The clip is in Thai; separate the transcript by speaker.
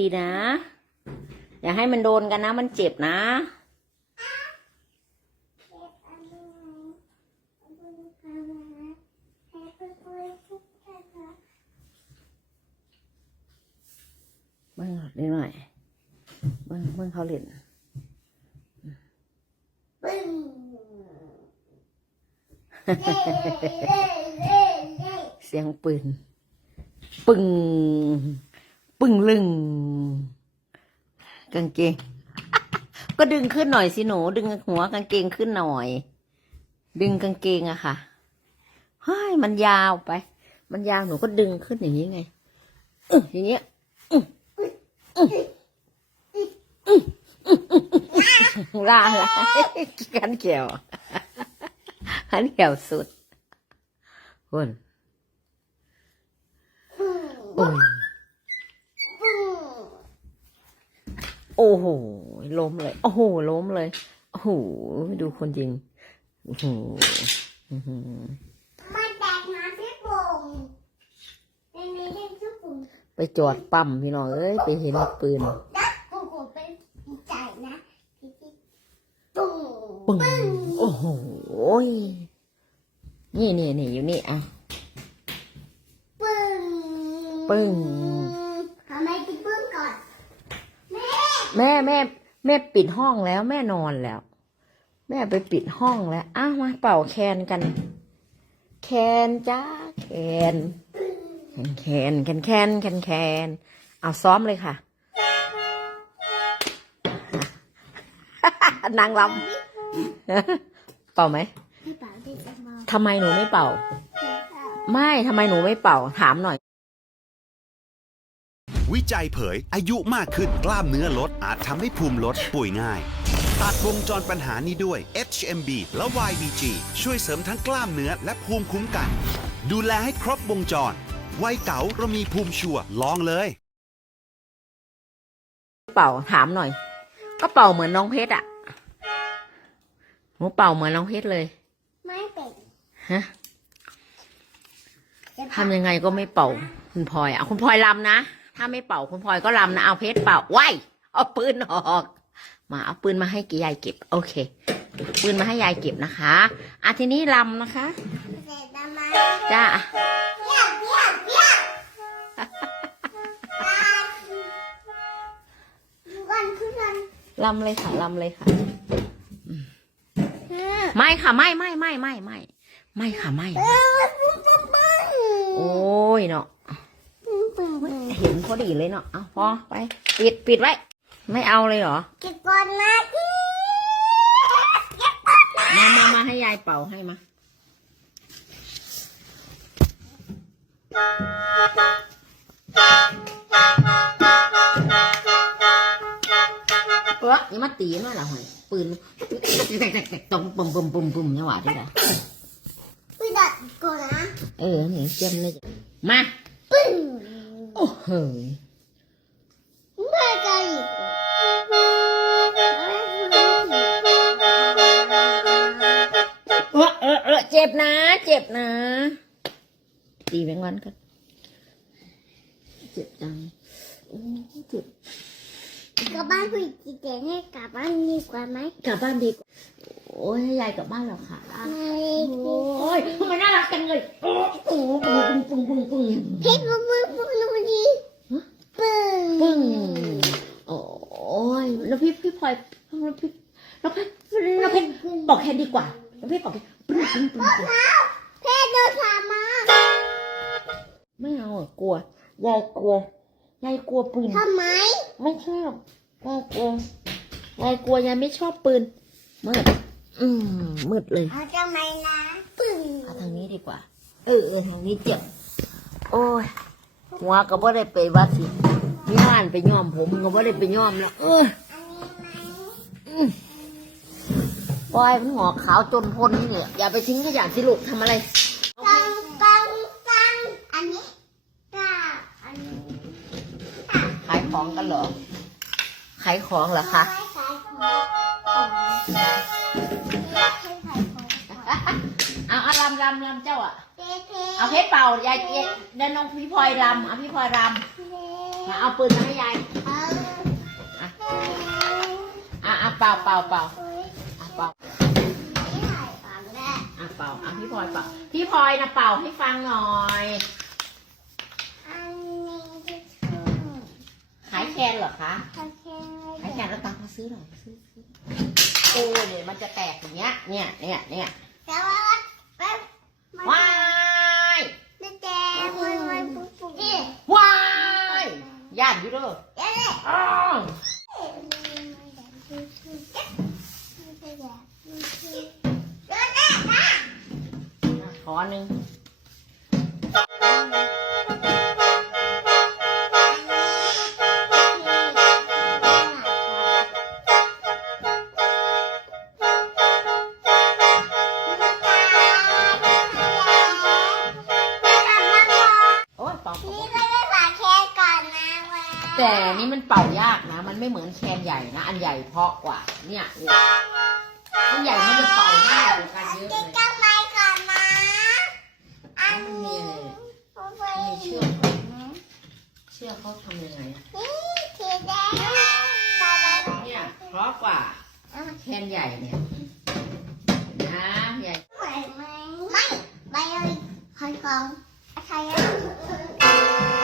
Speaker 1: ดีๆนะ อย่าให้มันโดนกันนะ มันเจ็บนะเบิ่งนิดหน่อยเบิ่งเบิ่งเขาเล่น
Speaker 2: ปึ้งเล่เล่เล่เล่
Speaker 1: เสียงปืน ปึ้ง ปึ้งลึงกางเกง ก็ดึงขึ้นหน่อยสิหนู ดึงหัวกางเกงขึ้นหน่อย ดึงกางเกงอะค่ะเฮ้ยมันยาวไป มันยาวหนูก็ดึงขึ้นอย่างนี้ไงออย่างเงี้ยอื้ออื้ออื้ออื้อลาละกันเขียวกันเขียวสุดคุณโอ้ย
Speaker 2: ปึ้ง
Speaker 1: โอ้โห ล้มเลย โอ้โห ล้มเลย โอ้โห ดูคนยิง โอ้โหอื้อหือ
Speaker 2: มาแตกน้ำที่ปุ่งในนี้เล่นที่ปุ่ง
Speaker 1: ไปจอดปั๊มพี่น้องเอ้ย ไปเห็นปืน
Speaker 2: ดักปุ่งปุ่งเป็นใจนะพี่พี่ปุ่ง
Speaker 1: ปึ้งโอ้โหยนี่นี่นี่อยู่นี่อะ
Speaker 2: ปึ้ง
Speaker 1: ปึ้ง
Speaker 2: ทำไมกินปึ้งก่อน แม่
Speaker 1: แม่แม่ แม่ปิดห้องแล้ว แม่นอนแล้ว แม่ไปปิดห้องแล้วอ้าวมาเป่าแคนกัน แคนจ้าแคนแคนแคนแคนแคนแคนเอาซ้อมเลยค่ะนางลำเป่าไหม
Speaker 2: พี่ป๋าที่จะมา
Speaker 1: ทำไมหนูไม่เป่า ไม่ทำไมหนูไม่เป่า ถามหน่อย
Speaker 3: วิจัยเผย อายุมากขึ้นกล้ามเนื้อลด อาจทำให้ภูมิลดป่วยง่าย ตัดวงจรปัญหานี้ด้วย HMB และ YBG ช่วยเสริมทั้งกล้ามเนื้อและภูมิคุ้มกัน ดูแลให้ครบวงจรวัยเก๋าเรามีภูมิชัวร์ลองเลย
Speaker 1: เป่าถามหน่อย ก็เป่าเหมือนน้องเพชรอะหนูเป่าเหมือนน้องเพชรเลย
Speaker 2: ไม่เป็น
Speaker 1: ฮะ
Speaker 2: จะ
Speaker 1: ทำยังไงก็ไม่เป่า คุณพลอยอะคุณพลอยลำนะ ถ้าไม่เป่าคุณพลอยก็ลำนะ เอาเพชรเป่าไว้เอาปืนออก มาเอาปืนมาให้กี่ยายเก็บ โอเค ปืนมาให้ยายเก็บนะคะอะทีนี้ลำนะคะ
Speaker 2: จ้า
Speaker 1: จ้า
Speaker 2: เพี้ยเพี้ยเรียวันขึ้นวัน
Speaker 1: ลำเลยค่ะลำเลยค่ะ ไม่ค่ะไม่ไม่ไม่ไม่ไม่ไม่ค่ะไม่ โอ้ยเนาะ เห็นพอดีเลยเนาะเอาพอไป ปิดปิดไว้ ไม่เอาเลยเหรอ
Speaker 2: เก็บก่อนนะ
Speaker 1: มามามาให้ยายเป่าให้มาเอออย่ามาตีหน่อยละหอยปืนแตกแตกแตกตรงปุ่มปุ่มปุ่มปุ่มเนี่ยหวาด้วยละ
Speaker 2: ไปดัดก่อนนะ
Speaker 1: เออนี่เจียมเลยมา
Speaker 2: ปึ้ง
Speaker 1: โอ้โห
Speaker 2: ไม่ใจอีก
Speaker 1: เออเออเออเจ็บนะ เจ็บนะ ตีแบงวันกัน เจ็บจังโอ้เจ็บ
Speaker 2: กลับบ้านผู้หญิงจีเจให้กลับบ้านดีกว่าไหม
Speaker 1: กลับบ้านดีกว่าโอ้ยยายกลับบ้านเหรอคะโอ้ยทำไมน่ารักจังเลยโอ้โหปึ้งปึ้งปึ้งปึ้ง
Speaker 2: พี่ปุ๊บปุ๊บปุ๊บดูดิปึ้ง
Speaker 1: ปึ้งโอ้ย แล้วพี่พี่พลอยแล้วพี่แล้วพี่แล้วพี่บอกแค่ดีกว่าแล้วพี่บอกแค่ปึ้งปึ้งปึ้งปึ้ง
Speaker 2: เพศโดนสามมา
Speaker 1: ไม่เอาอะกลัวยายกลัวยายกลัวปืน
Speaker 2: ทำไม
Speaker 1: ไม่ชอบยายกลัวยายกลัวยายไม่ชอบปืนมืดอืมมืดเลย
Speaker 2: เอาทำไมนะปึ้ง
Speaker 1: เอาทางนี้ดีกว่า เออเออทางนี้เจ็บโอ้ยหัวก็บ่ได้ไปวัดสิย้อนไปย้อมผมก็บ่ได้ไปย้อมแล้วเออ ปล่อยมันหงอกขาวจนพ้นนี่เนี่ยอย่าไปทิ้งขยะสิลูกทำอะไร
Speaker 2: กังกังกังอันนี้กาอันนี้
Speaker 1: ขายของกันเหรอขายของเหรอคะ
Speaker 2: ให้ขายของให้ขายของ
Speaker 1: เอาเอาลำลำลำเจ้าอะ
Speaker 2: เพศเพศ
Speaker 1: เอาเพชรเป่ายายเดินน้องพี่พลอยลำเอาพี่พลอยล
Speaker 2: เพศ
Speaker 1: มาเอาปืนมาให้ยาย
Speaker 2: เออ
Speaker 1: อะอะเป่าเป่าเป่า
Speaker 2: เฮ้ย
Speaker 1: อะเป่า
Speaker 2: ไม่ถ่ายฟังได้
Speaker 1: อะเป่าอะพี่พลอยเป่าพี่พลอยนะเป่าให้ฟังหน่อย
Speaker 2: อันนี้จะขึ้น
Speaker 1: ขายแคนเหรอคะ
Speaker 2: โอเค
Speaker 1: ขายแคนแล้วตังค์มาซื้อหน่อยซื้อซื้อโอ้เนี่ยมันจะแตกอย่างเงี้ยเนี่ยเนี่ยเนี่ย
Speaker 2: แต่ว่าแป๊บมัน
Speaker 1: ว้าย
Speaker 2: จะแดงมันมันปุ๊บปุ๊บนี่
Speaker 1: ว้ายย่านอยู่เด้อ
Speaker 2: เดี๋ยวเลย
Speaker 1: อ้าวขอหนึ่งโอ้ยเป่าเป่า
Speaker 2: นี่
Speaker 1: เป่า
Speaker 2: ก็ได้ฝาแค่ก่อนนะวะ
Speaker 1: แต่นี่มันเป่ายากนะ มันไม่เหมือนแคนใหญ่นะ อันใหญ่เพราะกว่า เนี่ยำยังไงเนี่ยเพราะกว่าแคนใหญ่เนี่ยนะใหญ่
Speaker 2: ไม่ใบเลยคอนกองอะไรอะ